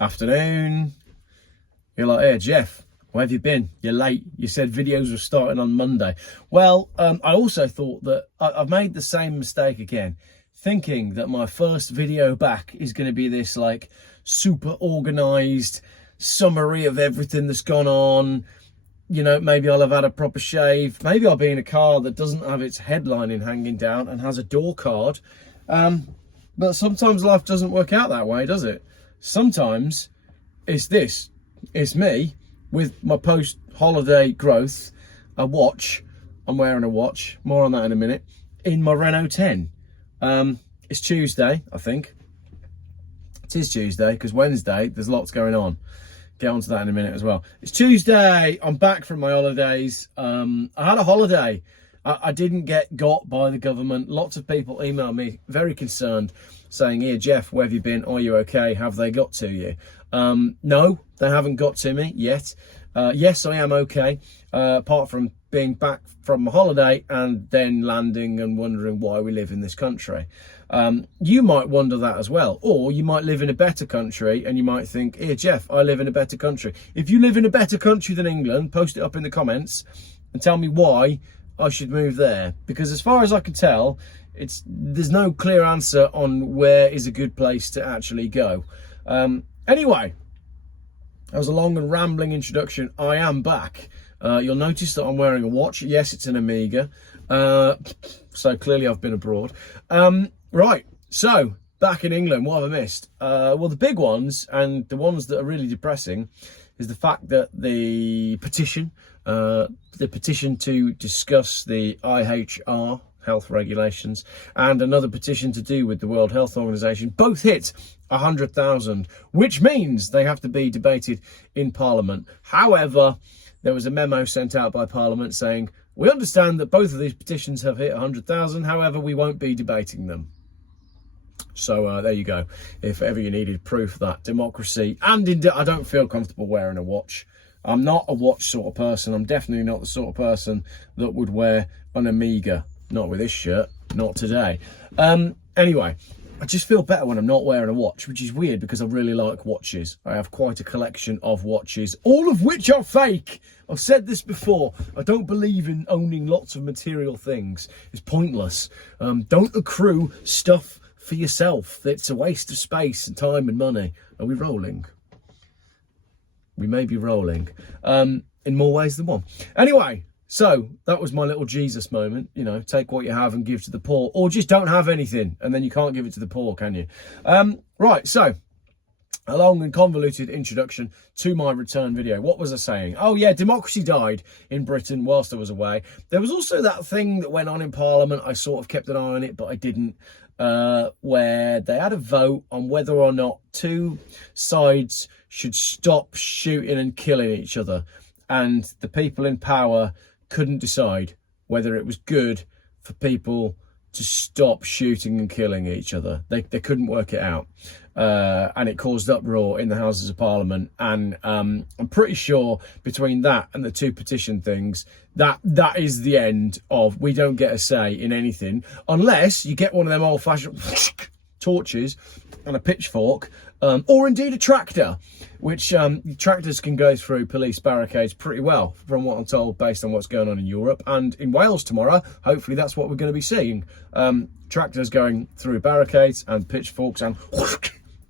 afternoon. You're like, hey, Geoff, where have you been? You're late. You said videos were starting on Monday. Well, I also thought that I've made the same mistake again, thinking that my first video back is going to be this like super organized summary of everything that's gone on. You know, maybe I'll have had a proper shave. Maybe I'll be in a car that doesn't have its headlining hanging down and has a door card. But sometimes life doesn't work out that way, does it? Sometimes it's this. It's me with my post-holiday growth, a watch. I'm wearing a watch. More on that in a minute. In my Renault 10. It's Tuesday, I think. It is Tuesday because Wednesday there's lots going on. Get onto that in a minute as well. It's Tuesday. I'm back from my holidays. I had a holiday. I didn't get got by the government. Lots of people emailed me very concerned saying, here, Geoff, where have you been? Are you okay? Have they got to you? No, they haven't got to me yet. Yes, I am okay. Apart from being back from my holiday and then landing and wondering why we live in this country. You might wonder that as well. Or you might live in a better country and you might think, here, Geoff, I live in a better country. If you live in a better country than England, post it up in the comments and tell me why I should move there, because as far as I can tell, there's no clear answer on where is a good place to actually go. Anyway, that was a long and rambling introduction. I am back. You'll notice that I'm wearing a watch. Yes, it's an Omega. So clearly I've been abroad. Right, so back in England, what have I missed? Well, the big ones and the ones that are really depressing is the fact that the petition to discuss the IHR health regulations and another petition to do with the World Health Organization both hit 100,000, which means they have to be debated in Parliament. However, there was a memo sent out by Parliament saying, we understand that both of these petitions have hit 100,000, however, we won't be debating them. So there you go. If ever you needed proof that democracy, and I don't feel comfortable wearing a watch. I'm not a watch sort of person. I'm definitely not the sort of person that would wear an Omega. Not with this shirt, not today. Anyway, I just feel better when I'm not wearing a watch, which is weird because I really like watches. I have quite a collection of watches, all of which are fake. I've said this before. I don't believe in owning lots of material things. It's pointless. Don't accrue stuff for yourself. It's a waste of space and time and money. Are we rolling? We may be rolling in more ways than one. Anyway, so that was my little Jesus moment. You know, take what you have and give to the poor, or just don't have anything and then you can't give it to the poor, can you? Right, so a long and convoluted introduction to my return video. What was I saying? Oh yeah, democracy died in Britain whilst I was away. There was also that thing that went on in Parliament. I sort of kept an eye on it, but I didn't. Where they had a vote on whether or not two sides should stop shooting and killing each other, and the people in power couldn't decide whether it was good for people to stop shooting and killing each other. They couldn't work it out, and it caused uproar in the Houses of Parliament. And I'm pretty sure between that and the two petition things, that is the end of, we don't get a say in anything unless you get one of them old-fashioned torches and a pitchfork, or indeed a tractor, which tractors can go through police barricades pretty well, from what I'm told, based on what's going on in Europe. And in Wales tomorrow, hopefully that's what we're going to be seeing. Tractors going through barricades and pitchforks and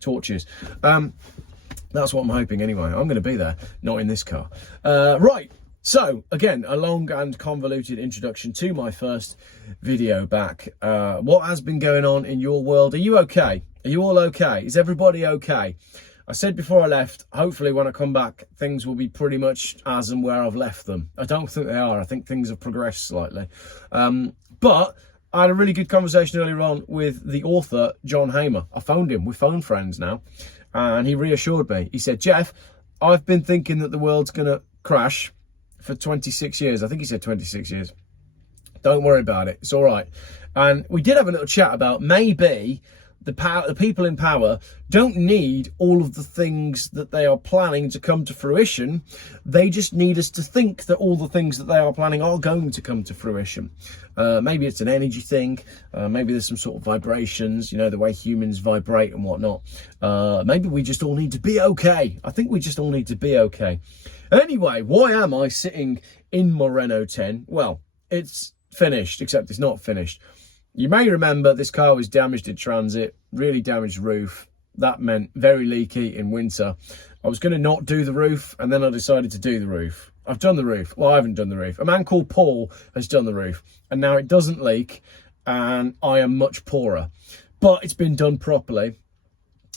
torches. That's what I'm hoping anyway. I'm going to be there, not in this car. Right. So, again, a long and convoluted introduction to my first video back. What has been going on in your world? Are you okay? Are you all okay? Is everybody okay? I said before I left, hopefully when I come back, things will be pretty much as and where I've left them. I don't think they are. I think things have progressed slightly. But I had a really good conversation earlier on with the author, John Hamer. I phoned him. We're phone friends now. And he reassured me. He said, Geoff, I've been thinking that the world's going to crash for 26 years. I think he said 26 years. Don't worry about it. It's all right. And we did have a little chat about maybe the people in power don't need all of the things that they are planning to come to fruition. They just need us to think that all the things that they are planning are going to come to fruition. Maybe it's an energy thing. Maybe there's some sort of vibrations, you know, the way humans vibrate and whatnot. Maybe we just all need to be okay. I think we just all need to be okay. Anyway, why am I sitting in my Renault 10? Well, it's finished, except it's not finished. You may remember this car was damaged in transit, really damaged roof. That meant very leaky in winter. I was going to not do the roof, and then I decided to do the roof. I've done the roof. Well, I haven't done the roof. A man called Paul has done the roof, and now it doesn't leak, and I am much poorer. But it's been done properly.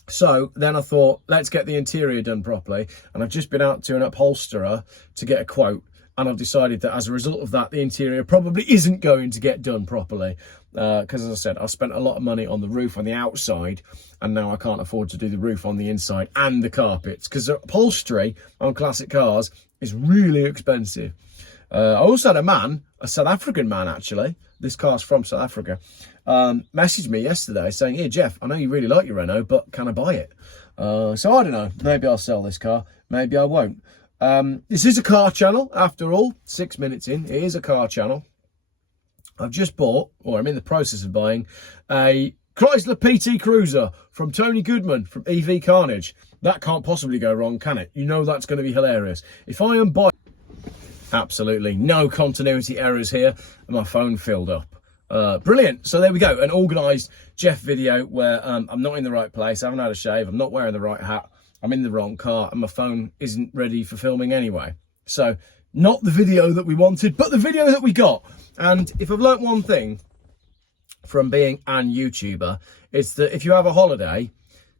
So then I thought, let's get the interior done properly. And I've just been out to an upholsterer to get a quote. And I've decided that as a result of that, the interior probably isn't going to get done properly. Because as I said, I spent a lot of money on the roof on the outside, and now I can't afford to do the roof on the inside and the carpets. Because upholstery on classic cars is really expensive. I also had a South African man actually, this car's from South Africa, messaged me yesterday saying, "Here, Geoff, I know you really like your Renault, but can I buy it?" So I don't know, maybe I'll sell this car, maybe I won't. This is a car channel, after all. 6 minutes in, it is a car channel. I've just bought, or I'm in the process of buying, a Chrysler PT Cruiser from Tony Goodman from EV Carnage. That can't possibly go wrong, can it? You know that's going to be hilarious. If I am buying... Absolutely no continuity errors here, and my phone filled up. Brilliant. So there we go, an organised Geoff video where I'm not in the right place, I haven't had a shave, I'm not wearing the right hat, I'm in the wrong car, and my phone isn't ready for filming anyway. So not the video that we wanted, but the video that we got. And if I've learnt one thing from being an YouTuber, it's that if you have a holiday,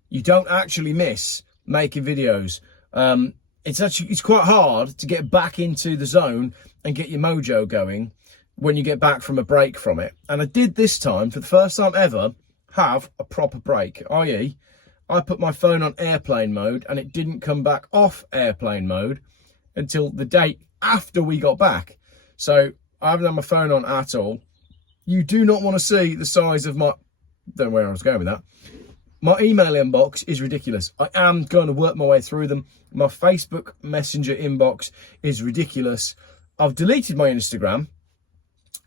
you don't actually miss making videos. It's quite hard to get back into the zone and get your mojo going when you get back from a break from it. And I did this time, for the first time ever, have a proper break, i.e. I put my phone on airplane mode and it didn't come back off airplane mode until the day after we got back. So I haven't had my phone on at all. You do not want to see the size of my... Don't know where I was going with that. My email inbox is ridiculous. I am going to work my way through them. My Facebook Messenger inbox is ridiculous. I've deleted my Instagram.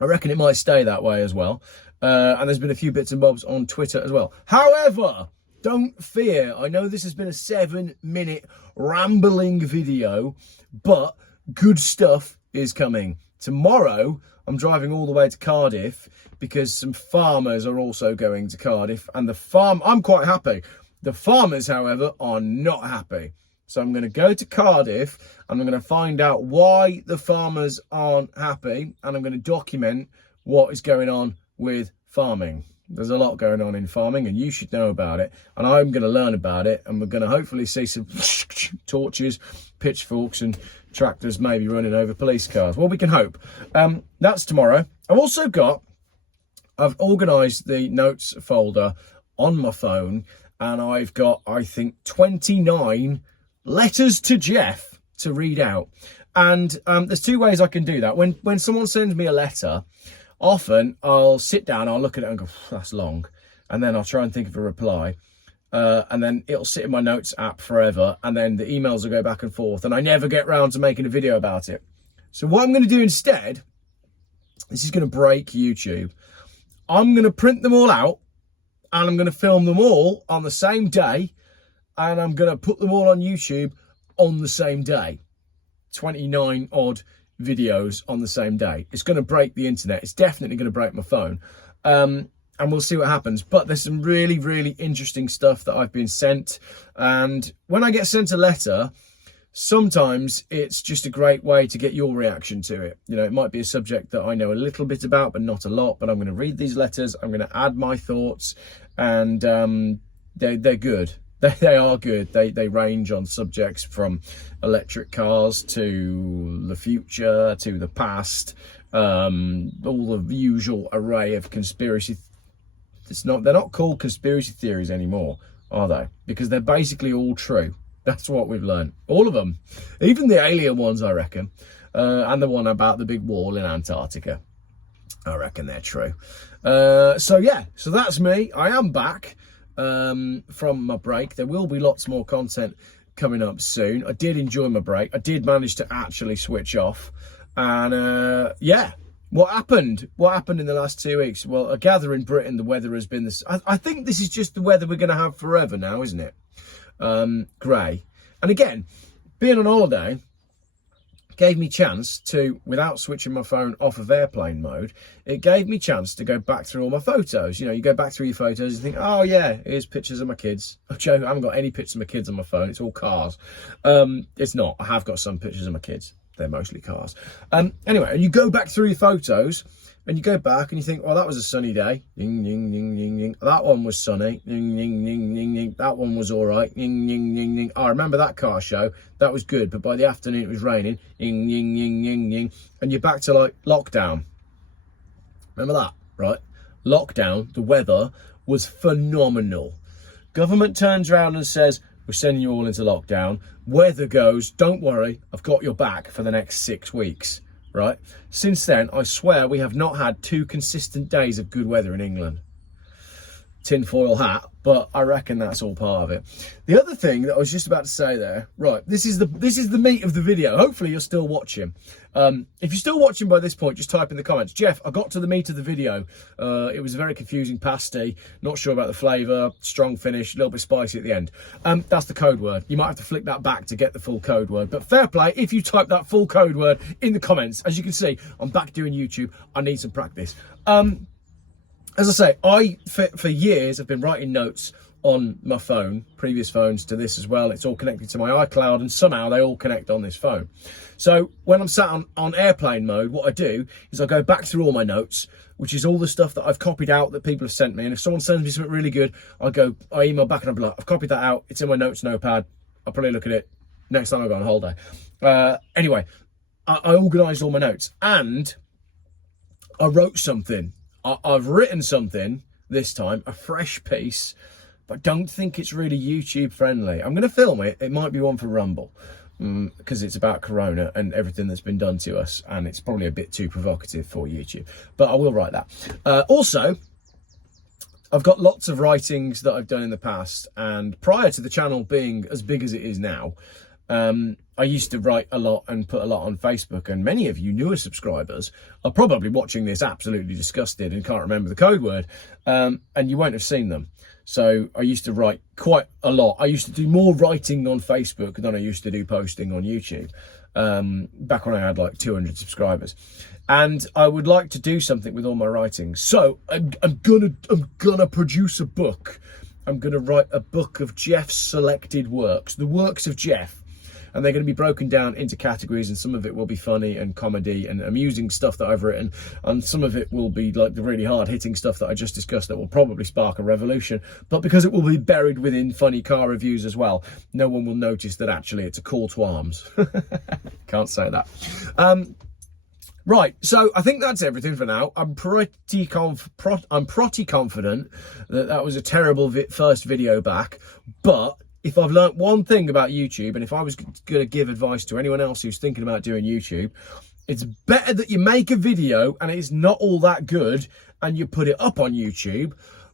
I reckon it might stay that way as well. And there's been a few bits and bobs on Twitter as well. However, don't fear. I know this has been a 7-minute rambling video, but good stuff is coming. Tomorrow, I'm driving all the way to Cardiff because some farmers are also going to Cardiff, and I'm quite happy. The farmers, however, are not happy. So I'm going to go to Cardiff and I'm going to find out why the farmers aren't happy, and I'm going to document what is going on with farming. There's a lot going on in farming and you should know about it, and I'm going to learn about it, and we're going to hopefully see some torches, pitchforks and tractors maybe running over police cars. Well, we can hope. That's tomorrow. I've organised the notes folder on my phone, and I've got, I think, 29 letters to Geoff to read out. And there's two ways I can do that. When someone sends me a letter, often I'll sit down, I'll look at it and go, that's long. And then I'll try and think of a reply. And then it'll sit in my notes app forever. And then the emails will go back and forth. And I never get round to making a video about it. So what I'm going to do instead, this is going to break YouTube. I'm going to print them all out, and I'm going to film them all on the same day. And I'm going to put them all on YouTube on the same day. 29 odd videos on the same day. It's going to break the internet. It's definitely going to break my phone. And we'll see what happens. But there's some really, really interesting stuff that I've been sent. And when I get sent a letter, sometimes it's just a great way to get your reaction to it. You know, it might be a subject that I know a little bit about, but not a lot. But I'm going to read these letters. I'm going to add my thoughts. And they're good. They are good. They range on subjects from electric cars to the future to the past, all the usual array of conspiracy. They're not called conspiracy theories anymore, are they? Because they're basically all true. That's what we've learned. All of them, even the alien ones, I reckon, and the one about the big wall in Antarctica. I reckon they're true. So yeah, so that's me. I am back. from my break. There will be lots more content coming up soon. I did enjoy my break. I did manage to actually switch off. And yeah, what happened? What happened in the last 2 weeks? Well, I gather in Britain the weather has been this. I think this is just the weather we're going to have forever now, isn't it? Grey. And again, being on holiday gave me chance to, without switching my phone off of airplane mode, it gave me chance to go back through all my photos. You know, you go back through your photos and think, oh yeah, here's pictures of my kids. I'm joking, I haven't got any pictures of my kids on my phone. It's all cars. It's not. I have got some pictures of my kids. They're mostly cars. Anyway, and you go back through your photos and you go back and you think, well, that was a sunny day. Ding, ding, ding, ding, ding. That one was sunny. Ding, ding, ding, ding, ding. That one was all right. Ding, ding, ding, ding. I remember that car show. That was good. But by the afternoon, it was raining. Ding, ding, ding, ding, ding. And you're back to like lockdown. Remember that, right? Lockdown, the weather was phenomenal. Government turns around and says, we're sending you all into lockdown. Weather goes, don't worry, I've got your back for the next 6 weeks. Right? Since then, I swear we have not had 2 consistent days of good weather in England. Tinfoil hat, but I reckon that's all part of it. The other thing that I was just about to say there, right, this is the meat of the video. Hopefully you're still watching. If you're still watching by this point, just type in the comments, Geoff, I got to the meat of the video. It was a very confusing pasty, not sure about the flavour, strong finish, a little bit spicy at the end. That's the code word. You might have to flick that back to get the full code word, but fair play if you type that full code word in the comments. As you can see, I'm back doing YouTube. I need some practice. As I say, for years, I've been writing notes on my phone, previous phones to this as well. It's all connected to my iCloud and somehow they all connect on this phone. So when I'm sat on airplane mode, what I do is I go back through all my notes, which is all the stuff that I've copied out that people have sent me. And if someone sends me something really good, I email back and I'll be like, I've copied that out. It's in my notes notepad. I'll probably look at it next time I go on holiday. Anyway, I organised all my notes and I wrote something. I've written something this time, a fresh piece, but don't think it's really YouTube friendly. I'm going to film it. It might be one for Rumble because it's about Corona and everything that's been done to us. And it's probably a bit too provocative for YouTube, but I will write that. Also, I've got lots of writings that I've done in the past. And prior to the channel being as big as it is now, I used to write a lot and put a lot on Facebook, and many of you newer subscribers are probably watching this absolutely disgusted and can't remember the code word, and you won't have seen them. So I used to write quite a lot. I used to do more writing on Facebook than I used to do posting on YouTube, back when I had like 200 subscribers. And I would like to do something with all my writings. So I'm gonna produce a book. I'm gonna write a book of Geoff's selected works, the works of Geoff. And they're going to be broken down into categories, and some of it will be funny and comedy and amusing stuff that I've written, and some of it will be like the really hard-hitting stuff that I just discussed that will probably spark a revolution. But because it will be buried within funny car reviews as well, no one will notice that actually it's a call to arms. Can't say that. Right, so I think that's everything for now. I'm pretty confident that that was a terrible first video back, but if I've learnt one thing about YouTube, and if I was going to give advice to anyone else who's thinking about doing YouTube, it's better that you make a video and it's not all that good and you put it up on YouTube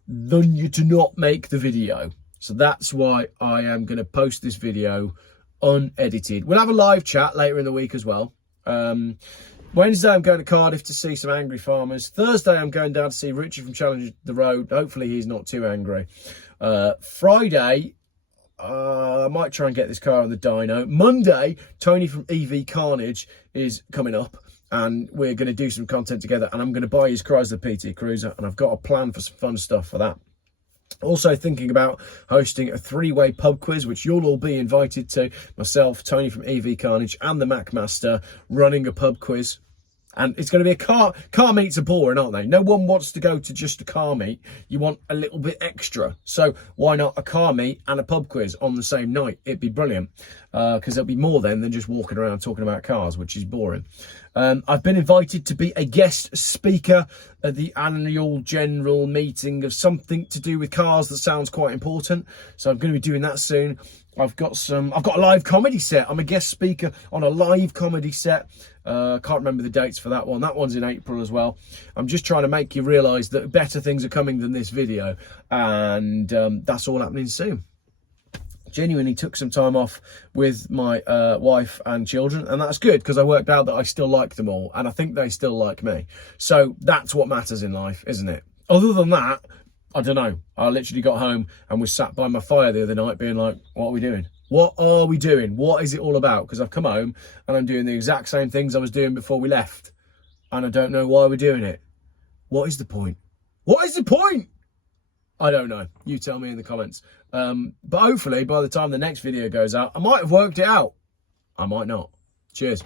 than you to not make the video. So that's why I am going to post this video unedited. We'll have a live chat later in the week as well. Wednesday, I'm going to Cardiff to see some angry farmers. Thursday, I'm going down to see Richard from Challenge the Road. Hopefully he's not too angry. Friday, I might try and get this car on the dyno. Monday, Tony from EV Carnage is coming up and we're going to do some content together, and I'm going to buy his Chrysler PT Cruiser, and I've got a plan for some fun stuff for that. Also thinking about hosting a 3-way pub quiz, which you'll all be invited to. Myself, Tony from EV Carnage and the Mac Master running a pub quiz. And it's going to be a car meets are boring, aren't they? No one wants to go to just a car meet. You want a little bit extra. So why not a car meet and a pub quiz on the same night? It'd be brilliant, because there'll be more then than just walking around talking about cars, which is boring. I've been invited to be a guest speaker at the annual general meeting of something to do with cars that sounds quite important. So I'm going to be doing that soon. I've got a live comedy set. I'm a guest speaker on a live comedy set. Can't remember the dates for that one. That one's in April as well. I'm just trying to make you realise that better things are coming than this video, and that's all happening soon. Genuinely took some time off with my wife and children, and that's good because I worked out that I still like them all, and I think they still like me. So that's what matters in life, isn't it? Other than that, I don't know. I literally got home and was sat by my fire the other night being like, what are we doing? What are we doing? What is it all about? Because I've come home and I'm doing the exact same things I was doing before we left, and I don't know why we're doing it. What is the point? What is the point? I don't know. You tell me in the comments. But hopefully by the time the next video goes out, I might have worked it out. I might not. Cheers.